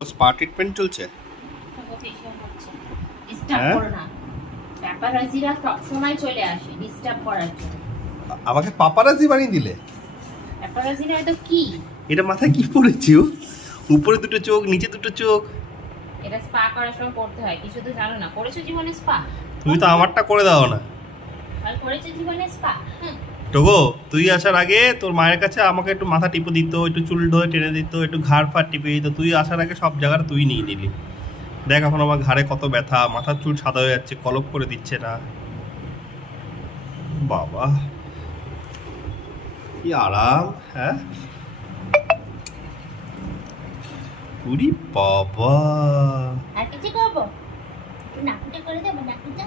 Spa treatment চলছে। আমাকে পাপারাজি বানিয়ে দিলে। এটা মাথায় কি পড়েছি? উপরে দুটো চোখ, নিচে দুটো চোখ। এটা স্পা করার সময় করতে হয়, কিছু তো জানো না। করেছো জীবনে স্পা? তুমি তো আমারটা করে দাও না। আর করেছো জীবনে স্পা? টোগো, তুই আসার আগে তোর মায়ের কাছে আমাকে একটু মাথা টিপে দিত, একটু চুল ধরে টেনে দিত, একটু ঘাড় ফাড় টিপে দিত। তুই আসার আগে সব জায়গাটা তুই নিয়ে নিলি। দেখ এখন আমার ঘাড়ে কত ব্যথা, মাথার চুল সাদা হয়ে যাচ্ছে, কলপ করে দিচ্ছে না। বাবা কি আরাম। হ্যাঁ উরি বাবা। আর কিছু করবো? নাকুটা করে দেবো, নাকুটা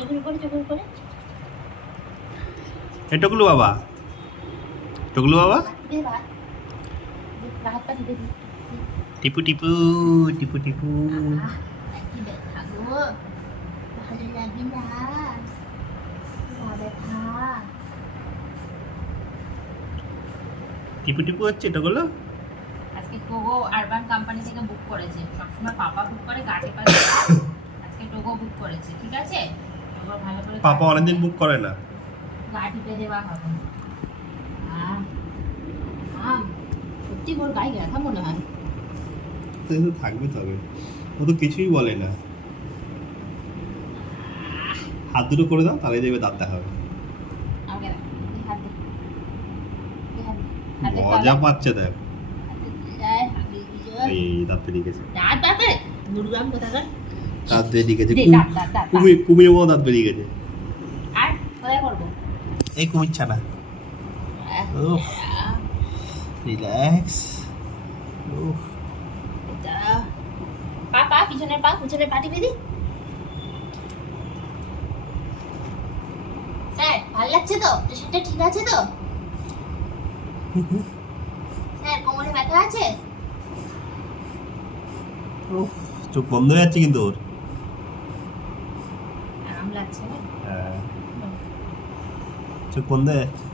চোখের উপরে টুকলু বাবা, টুকলু বাবা, টিপু টিপু টিপু টিপু। ভালো লাগে না ব্যথা। টিপু টিপু হচ্ছে টুকলু। আজকে টোগো আরবান কোম্পানি থেকে বুক করেছে। সবসময় পাপা বুক করে গাটে পারে, আজকে টোগো বুক করেছে। ঠিক আছে, টোগো ভালো করে পাপা অনেকদিন বুক করে না। গাটি পে দেওয়া হবে। সত্যি ওর গায়ে ব্যথা মনে হয়। থাকবে তবে, ও তো কিছুই বলে না। হাত দুটো করে দাও, তাহলে দেবে দাঁত দেখাবে। মজা পাচ্ছে দেখ। এই দাঁত বেরিয়ে গেছে, দাঁত বেরিয়ে গেছে। কুমির মতো দাঁত বেরিয়ে গেছে। আর কোথায় করবো? এই কুমির ছানা। রিল্যাক্স। পা পিছনের পা টিপে দি। স্যার ভালো লাগছে তো? প্রেশারটা ঠিক আছে তো? স্যার কোমরে ব্যথা আছে? চোখ বন্ধ হয়ে যাচ্ছে কিন্তু ওর। আরাম লাগছে না? হ্যাঁ, চোখ বন্ধ হয়ে যাচ্ছে।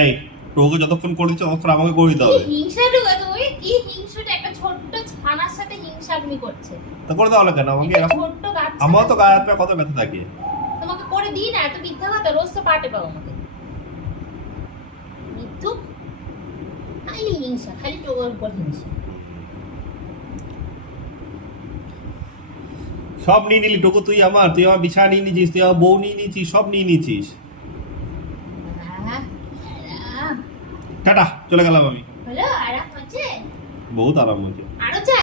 এই টোকে যতক্ষণ করে দিচ্ছ ততক্ষণ আমাকে করে দিতে হবে। হিংসাটু তুই কি হিংসুটা? একটা ছোট্ট ছানার সাথে হিংসাটুমি করছে। তো করে দাও না কেন আমাকে? ছোট্ট বাচ্চা, আমার তো গায়ে হাত পায়ে কত ব্যথা থাকে। তোমাকে করে দিই না, এত মিথ্যা কথা। রোজ তো পাটে পাবো আমাকে। মিথ্যুক, খালি হিংসা, খালি টোগোর উপর হিংসা। সব নিয়ে নিলি টোকো, তুই আমার বিছানা নিয়ে নিয়েছিস, তুই আমার বউ নিয়ে নিয়েছিস, সব নিয়ে নিয়েছিস। টাটা, চলে গেলাম আমি। হলো আরাম হচ্ছে? বহুত আরাম হয়েছে। আরো চাই?